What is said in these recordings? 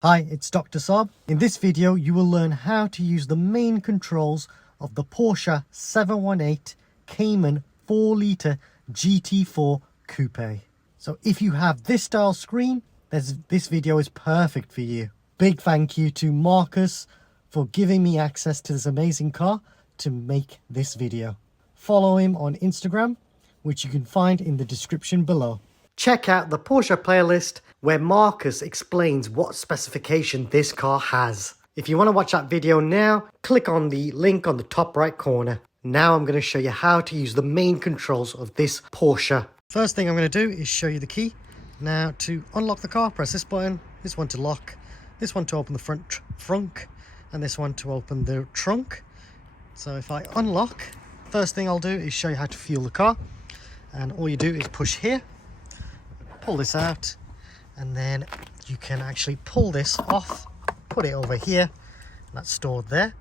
Hi, it's Dr. Saab. In this video, you will learn how to use the main controls of the Porsche 718 Cayman 4-litre GT4 Coupe. So if you have this style screen, this video is perfect for you. Big thank you to Marcus for giving me access to this amazing car to make this video. Follow him on Instagram, which you can find in the description below. Check out the Porsche playlist where Marcus explains what specification this car has. If you want to watch that video now, click on the link on the top right corner. Now I'm going to show you how to use the main controls of this Porsche. First thing I'm going to do is show you the key. Now to unlock the car, press this button, this one to lock, this one to open the front frunk, and this one to open the trunk. So if I unlock, first thing I'll do is show you how to fuel the car. And all you do is push here, pull this out, and then you can actually pull this off, put it over here, that's stored there,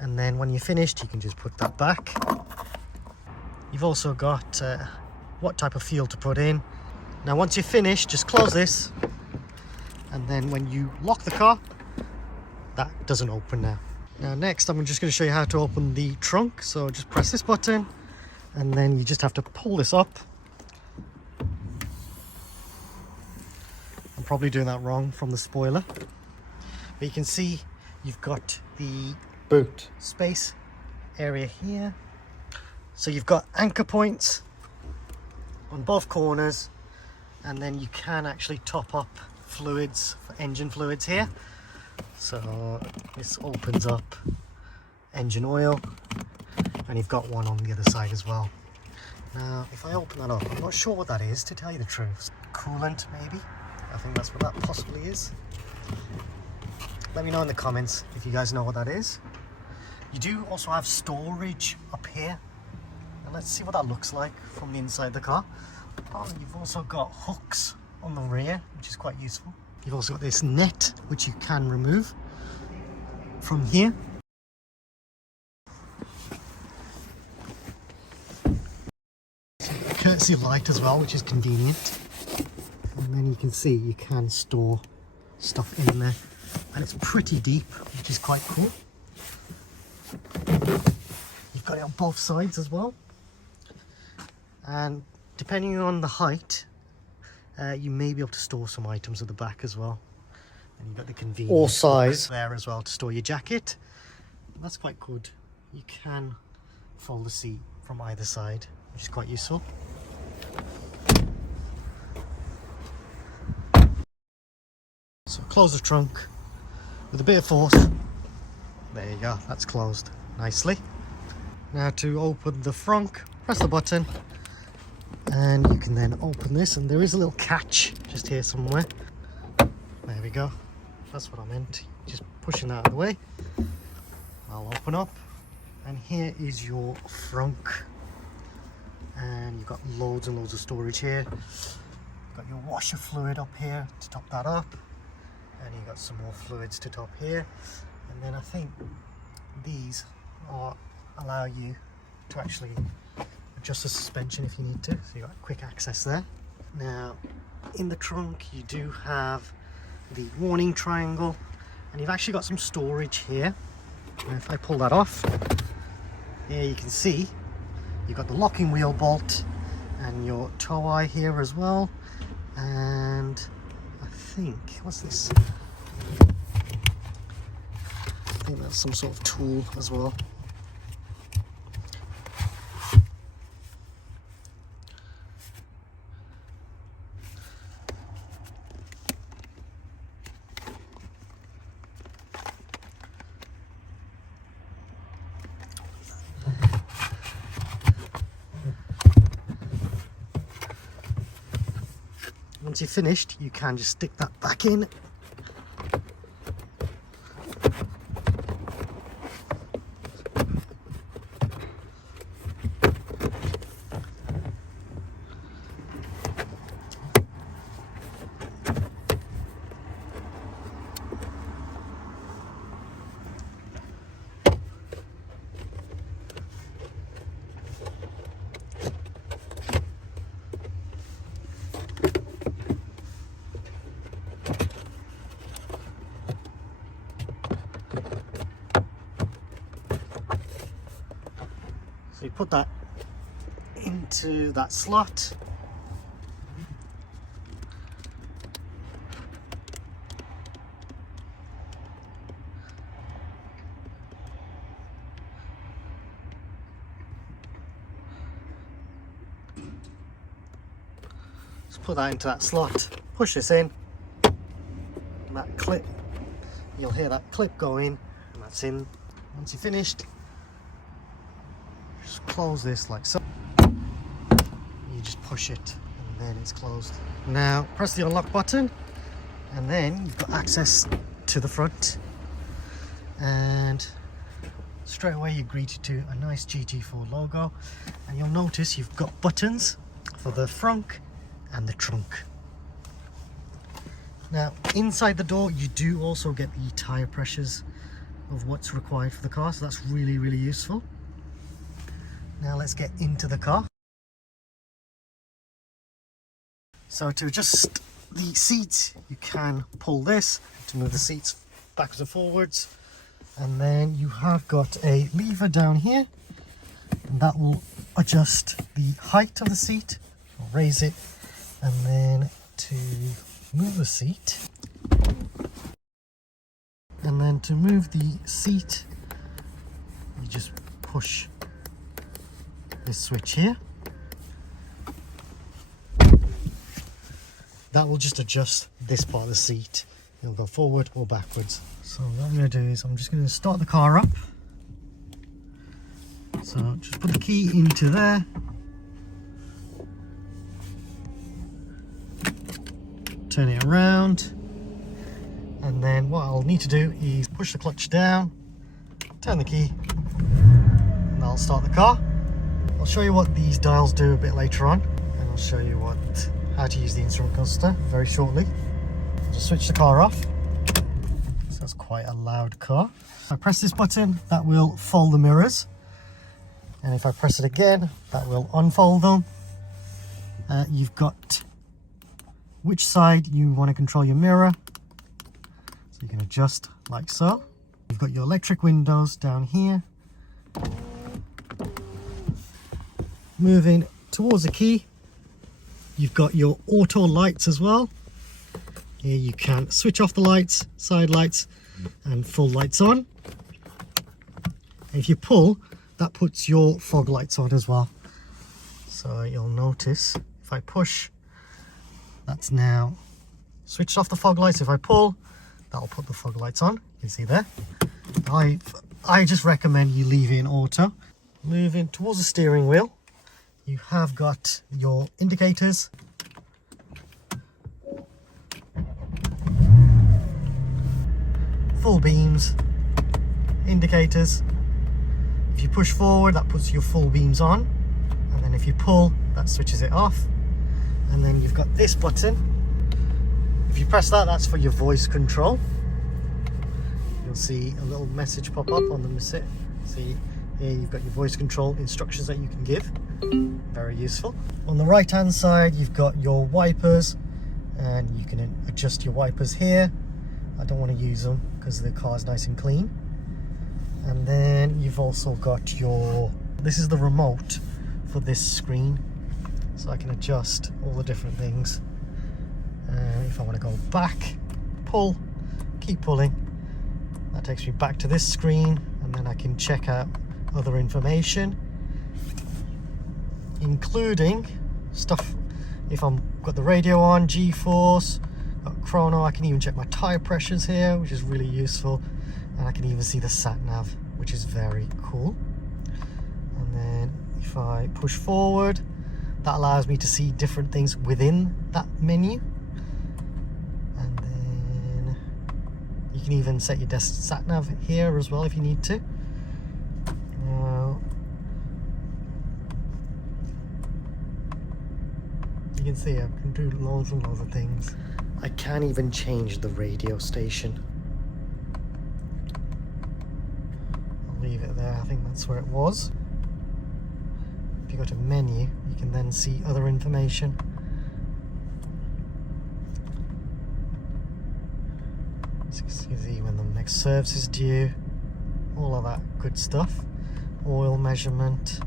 and then when you're finished you can just put that back. You've also got what type of fuel to put in. Now once you're finished, just close this, and then when you lock the car, that doesn't open now. Now next I'm just going to show you how to open the trunk. So just press this button, and then you just have to pull this up. I'm probably doing that wrong from the spoiler, but you can see you've got the boot space area here. So you've got anchor points on both corners, and then you can actually top up fluids for engine fluids here. So this opens up engine oil, and you've got one on the other side as well. Now if I open that up, I'm not sure what that is, to tell you the truth. Coolant maybe? I think that's what that possibly is. Let me know in the comments if you guys know what that is. You do also have storage up here, and let's see what that looks like from the inside of the car. Oh, you've also got hooks on the rear, which is quite useful. You've also got this net, which you can remove from here. Courtesy light as well, which is convenient. And then you can see you can store stuff in there, and it's pretty deep, which is quite cool. You've got it on both sides as well, and depending on the height, you may be able to store some items at the back as well. And you've got the convenience or size there as well to store your jacket. That's quite good. You can fold the seat from either side, which is quite useful. So close the trunk with a bit of force. There you go, that's closed nicely. Now to open the frunk, press the button, and you can then open this, and there is a little catch just here somewhere. There we go, that's what I meant. Just pushing that out of the way. I'll open up, and here is your frunk, and you've got loads and loads of storage here. You've got your washer fluid up here to top that up, and you've got some more fluids to top here, and then I think these allow you to actually adjust the suspension if you need to, so you've got quick access there. Now in the trunk you do have the warning triangle, and you've actually got some storage here. And if I pull that off, here you can see you've got the locking wheel bolt and your tow eye here as well, and I think, what's this? I think that's some sort of tool as well. Once you're finished, you can just stick that back in. So you put that into that slot. Just put that into that slot, push this in, and that clip, you'll hear that clip go in, and that's in. Once you're finished, just close this like so. You just push it and then it's closed. Now press the unlock button and then you've got access to the front, and straight away you're greeted to a nice GT4 logo, and you'll notice you've got buttons for the frunk and the trunk. Now inside the door you do also get the tyre pressures of what's required for the car, so that's really useful. Now let's get into the car. So to adjust the seats, you can pull this to move the seats backwards and forwards, and then you have got a lever down here, and that will adjust the height of the seat, or raise it, and then to move the seat, and then to move the seat you just push this switch here. That will just adjust this part of the seat. It'll go forward or backwards. So what I'm going to do is I'm just going to start the car up. So just put the key into there. Turn it around. And then what I'll need to do is push the clutch down, turn the key, and I'll start the car. I'll show you what these dials do a bit later on, and I'll show you how to use the instrument cluster very shortly. I'll just switch the car off. So that's quite a loud car. If I press this button, that will fold the mirrors, and if I press it again, that will unfold them. You've got which side you want to control your mirror. So you can adjust like so. You've got your electric windows down here. Moving towards the key, you've got your auto lights as well. Here you can switch off the lights, side lights, and full lights on. And if you pull, that puts your fog lights on as well. So you'll notice if I push, that's now switched off the fog lights. If I pull, that'll put the fog lights on. You can see there. I just recommend you leave it in auto. Moving towards the steering wheel, you have got your indicators, full beams, indicators. If you push forward, that puts your full beams on, and then if you pull, that switches it off. And then you've got this button. If you press that, that's for your voice control. You'll see a little message pop up on the see here you've got your voice control instructions that you can give. Very useful. On the right hand side you've got your wipers, and you can adjust your wipers here. I don't want to use them because the car is nice and clean. And then you've also got this is the remote for this screen, so I can adjust all the different things. If I want to go back, pull, keep pulling, that takes me back to this screen, and then I can check out other information, including stuff. If I've got the radio on, G-force, got chrono, I can even check my tyre pressures here, which is really useful, and I can even see the Sat Nav, which is very cool. And then if I push forward, that allows me to see different things within that menu. And then you can even set your Sat Nav here as well if you need to. You can see I can do loads and loads of things. I can even change the radio station. I'll leave it there, I think that's where it was. If you go to menu, you can then see other information. So you can see when the next service is due, all of that good stuff. Oil measurement,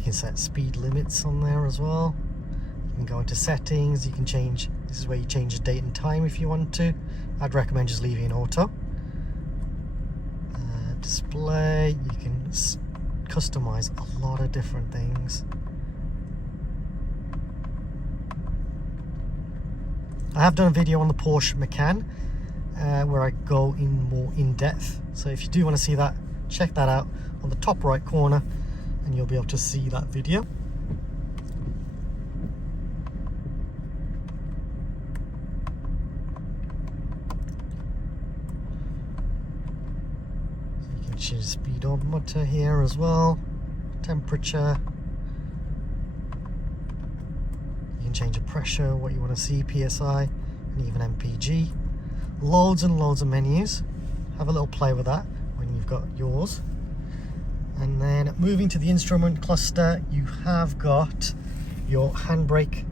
You can set speed limits on there as well. You can go into settings, you can change, this is where you change the date and time if you want to. I'd recommend just leaving in auto. Display, you can customize a lot of different things. I have done a video on the Porsche Macan where I go in more in depth, so if you do want to see that, check that out on the top right corner and you'll be able to see that video. So you can change speedometer here as well, temperature. You can change the pressure, what you want to see, PSI, and even MPG. Loads and loads of menus. Have a little play with that when you've got yours. And then moving to the instrument cluster, you have got your handbrake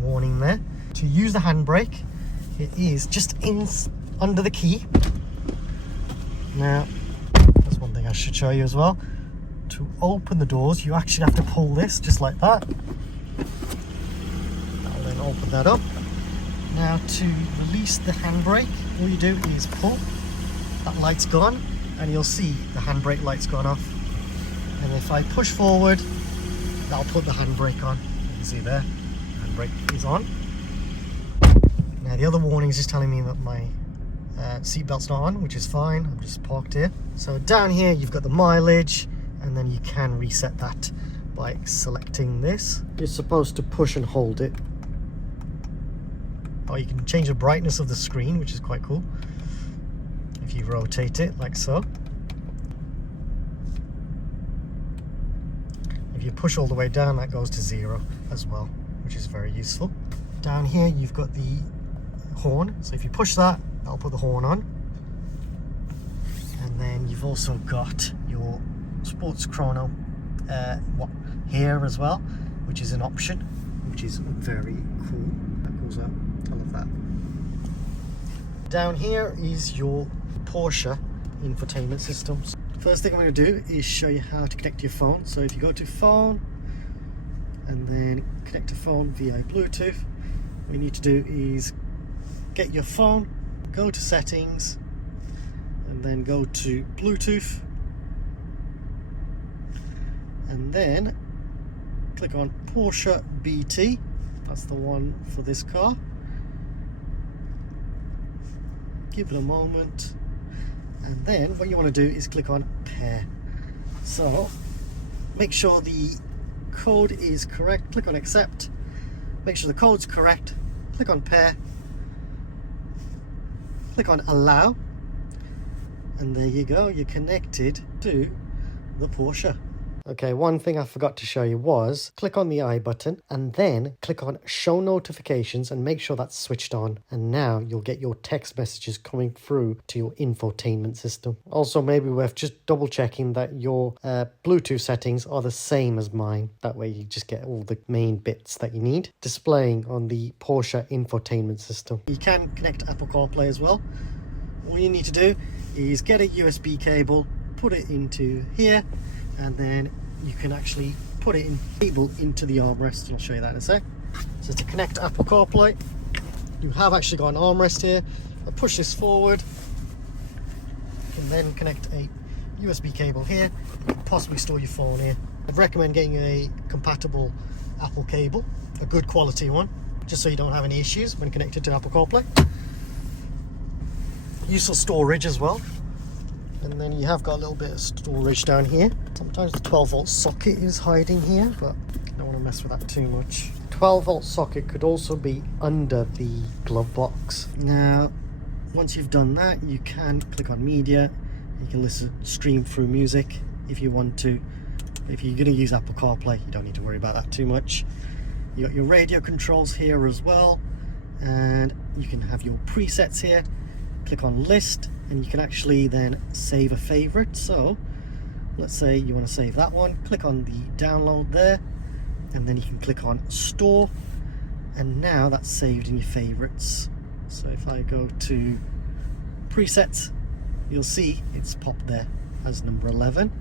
warning there. To use the handbrake, it is just under the key. Now, that's one thing I should show you as well. To open the doors, you actually have to pull this just like that. I'll then open that up. Now to release the handbrake, all you do is pull, that light's gone, and you'll see the handbrake light's gone off. And if I push forward, that'll put the handbrake on. You can see there, handbrake is on. Now the other warning is just telling me that my seatbelt's not on, which is fine. I'm just parked here. So down here you've got the mileage, and then you can reset that by selecting this. You're supposed to push and hold it. Or you can change the brightness of the screen, which is quite cool, if you rotate it like so. If you push all the way down, that goes to 0 as well, which is very useful. Down here you've got the horn, so if you push that, that'll put the horn on. And then you've also got your sports chrono here as well, which is an option, which is very cool. That goes up. I love that. Down here is your Porsche infotainment systems. First thing I'm going to do is show you how to connect your phone. So if you go to phone and then connect to phone via Bluetooth, what you need to do is get your phone, go to settings, and then go to Bluetooth, and then click on Porsche BT. That's the one for this car. Give it a moment, and then what you want to do is click on pair. So make sure the code is correct, click on accept, make sure the code's correct, click on pair, click on allow, and there you go, you're connected to the Porsche. Okay, one thing I forgot to show you was click on the I button and then click on show notifications and make sure that's switched on, and now you'll get your text messages coming through to your infotainment system. Also, maybe worth just double checking that your Bluetooth settings are the same as mine. That way you just get all the main bits that you need displaying on the Porsche infotainment system. You can connect Apple CarPlay as well. All you need to do is get a USB cable, put it into here, and then you can actually put it in cable into the armrest, and I'll show you that in a sec. So to connect Apple CarPlay, you have actually got an armrest here. I'll push this forward, you can then connect a USB cable here, you can possibly store your phone here. I'd recommend getting a compatible Apple cable, a good quality one, just so you don't have any issues when connected to Apple CarPlay. Useful storage as well. And then you have got a little bit of storage down here. Sometimes the 12-volt socket is hiding here, but I don't want to mess with that too much. 12-volt socket could also be under the glove box. Now, once you've done that, you can click on media. You can stream through music if you want to. If you're going to use Apple CarPlay, you don't need to worry about that too much. You got your radio controls here as well, and you can have your presets here. Click on list, and you can actually then save a favorite. So let's say you want to save that one, click on the download there, and then you can click on store, and now that's saved in your favorites. So if I go to presets, you'll see it's popped there as number 11,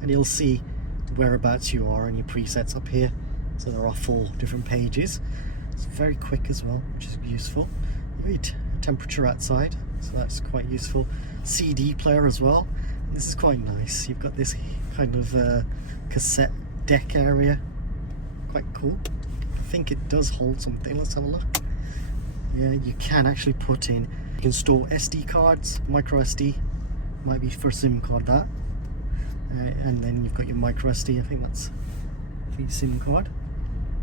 and you'll see whereabouts you are and your presets up here. So there are 4 different pages. It's very quick as well, which is useful. You read temperature outside, so that's quite useful. CD player as well. This is quite nice. You've got this kind of cassette deck area. Quite cool. I think it does hold something. Let's have a look. Yeah, you can actually put in, you can store SD cards, micro SD, might be for SIM card that. And then you've got your micro SD, I think that's for your SIM card.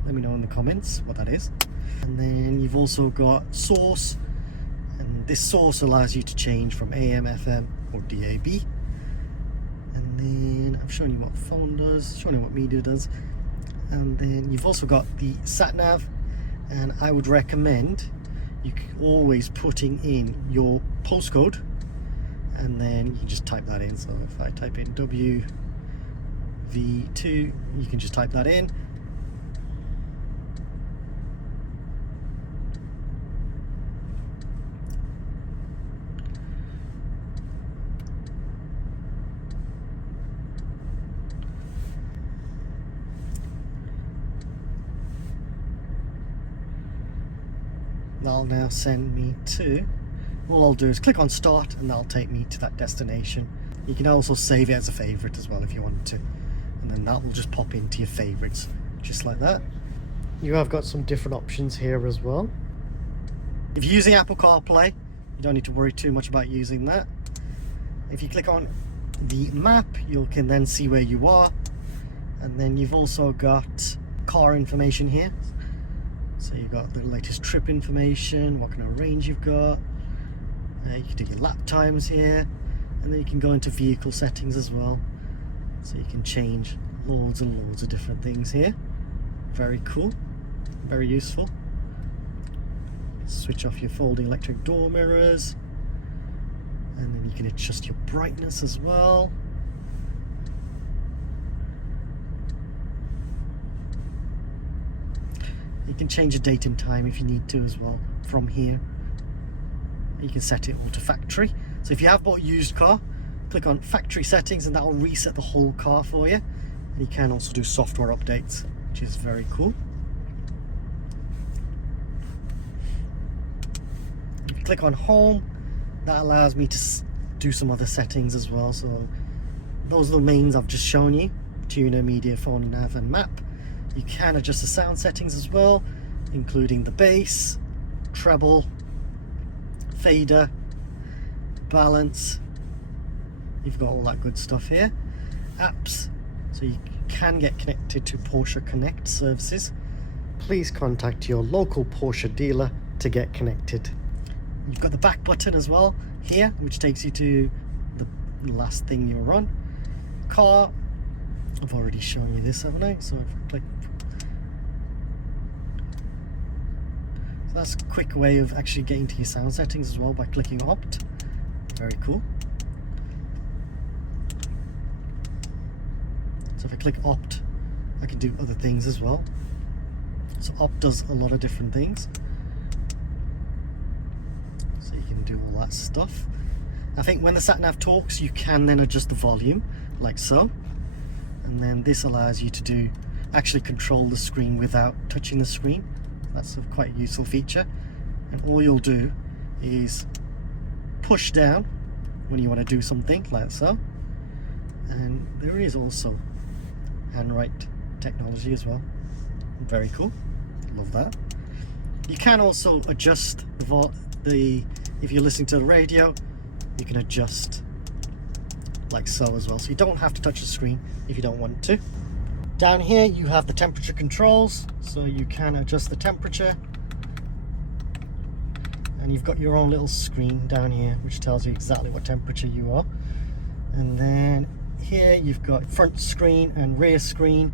Let me know in the comments what that is. And then you've also got source, and this source allows you to change from AM, FM or DAB. And then I've shown you what phone does, shown you what media does. And then you've also got the Sat Nav, and I would recommend you always putting in your postcode, and then you can just type that in. So if I type in WV2, you can just type that in. That'll now send me to, all I'll do is click on start and that'll take me to that destination. You can also save it as a favorite as well if you want to, and then that will just pop into your favorites just like that. You have got some different options here as well. If you're using Apple CarPlay, you don't need to worry too much about using that. If you click on the map, you can then see where you are, and then you've also got car information here. So you've got the latest trip information, what kind of range you've got. You can do your lap times here, and then you can go into vehicle settings as well. So you can change loads and loads of different things here. Very cool, very useful. Switch off your folding electric door mirrors, and then you can adjust your brightness as well. You can change the date and time if you need to as well from here. You can set it all to factory. So if you have bought a used car, click on factory settings and that will reset the whole car for you. And you can also do software updates, which is very cool. If you click on home, that allows me to do some other settings as well. So those are the mains I've just shown you: tuner, media, phone, nav and map. You can adjust the sound settings as well, including the bass, treble, fader, balance. You've got all that good stuff here. Apps, so you can get connected to Porsche Connect services. Please contact your local Porsche dealer to get connected. You've got the back button as well here, which takes you to the last thing you're on. Car, I've already shown you this, haven't I? So if I click, so that's a quick way of actually getting to your sound settings as well by clicking opt. Very cool. So if I click opt, I can do other things as well. So opt does a lot of different things. So you can do all that stuff. I think when the Sat Nav talks, you can then adjust the volume like so. And then this allows you to actually control the screen without touching the screen. That's a quite useful feature. And all you'll do is push down when you want to do something like so. And there is also handbrake technology as well. Very cool. Love that. You can also adjust if you're listening to the radio, you can adjust like so as well, so you don't have to touch the screen if you don't want to. Down here you have the temperature controls, so you can adjust the temperature, and you've got your own little screen down here which tells you exactly what temperature you are. And then here you've got front screen and rear screen.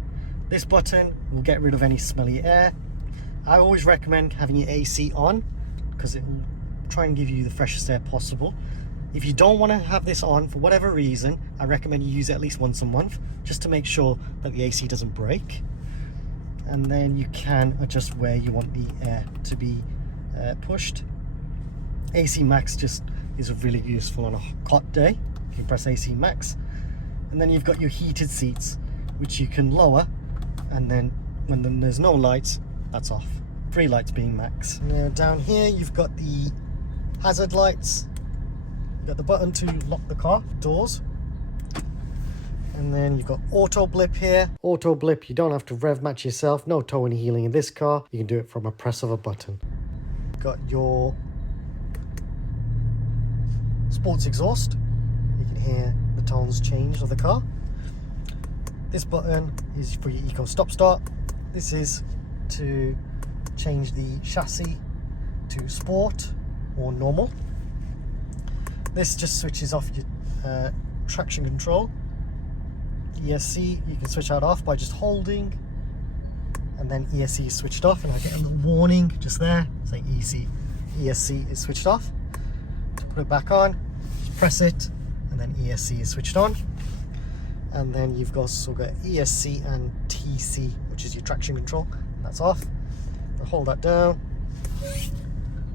This button will get rid of any smelly air. I always recommend having your AC on because it will try and give you the freshest air possible. If you don't want to have this on for whatever reason, I recommend you use it at least once a month just to make sure that the AC doesn't break. And then you can adjust where you want the air to be pushed. AC max just is really useful on a hot day. You can press AC max. And then you've got your heated seats, which you can lower, and then when there's no lights, that's off. 3 lights being max. Now down here you've got the hazard lights. You've got the button to lock the car doors. And then you've got auto blip here. Auto blip, you don't have to rev match yourself. No towing and heeling in this car. You can do it from a press of a button. Got your sports exhaust. You can hear the tones change of the car. This button is for your eco stop start. This is to change the chassis to sport or normal. This just switches off your traction control. ESC, you can switch that off by just holding, and then ESC is switched off, and I get a little warning just there saying ESC is switched off. To put it back on, just press it, and then ESC is switched on. And then you've also got ESC and TC, which is your traction control, and that's off. So hold that down,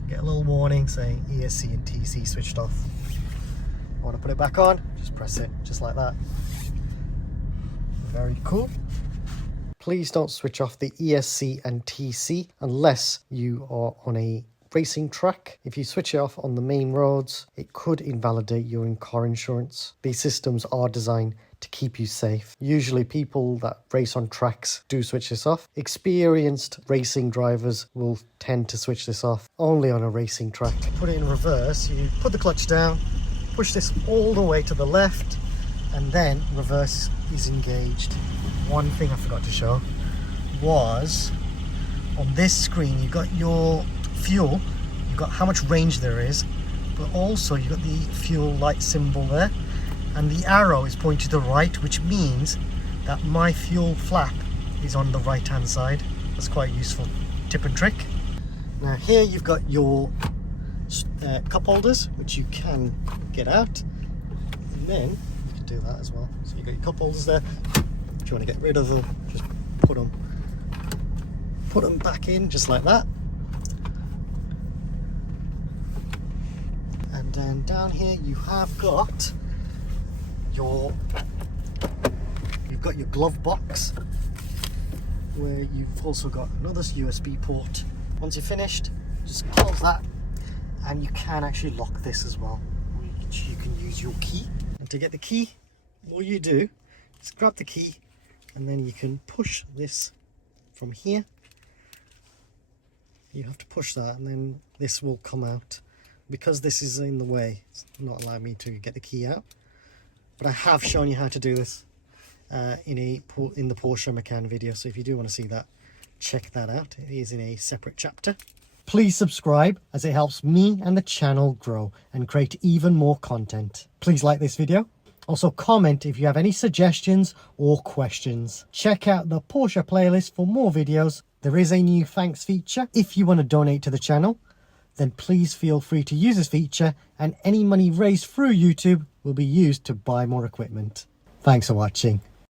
get a little warning saying ESC and TC switched off. I want to put it back on, just press it, just like that. Very cool. Please don't switch off the ESC and TC unless you are on a racing track. If you switch it off on the main roads, it could invalidate your in-car insurance. These systems are designed to keep you safe. Usually people that race on tracks do switch this off. Experienced racing drivers will tend to switch this off only on a racing track. Put it in reverse, you put the clutch down, push this all the way to the left, and then reverse is engaged. One thing I forgot to show was on this screen you got your fuel, you've got how much range there is, but also you've got the fuel light symbol there, and the arrow is pointing to the right, which means that my fuel flap is on the right hand side. That's quite a useful tip and trick. Now here you've got your cup holders, which you can get out, and then do that as well. So you've got your cup holders there. If you want to get rid of them, just put them back in just like that. And then down here you have got your glove box, where you've also got another USB port. Once you're finished, just close that, and you can actually lock this as well. You can use your key. And to get the key, all you do is grab the key, and then you can push this from here. You have to push that, and then this will come out. Because this is in the way, it's not allowing me to get the key out. But I have shown you how to do this in the Porsche Macan video, so if you do want to see that, check that out. It is in a separate chapter. Please subscribe, as it helps me and the channel grow and create even more content. Please like this video. Also comment if you have any suggestions or questions. Check out the Porsche playlist for more videos. There is a new thanks feature. If you want to donate to the channel, then please feel free to use this feature, and any money raised through YouTube will be used to buy more equipment. Thanks for watching.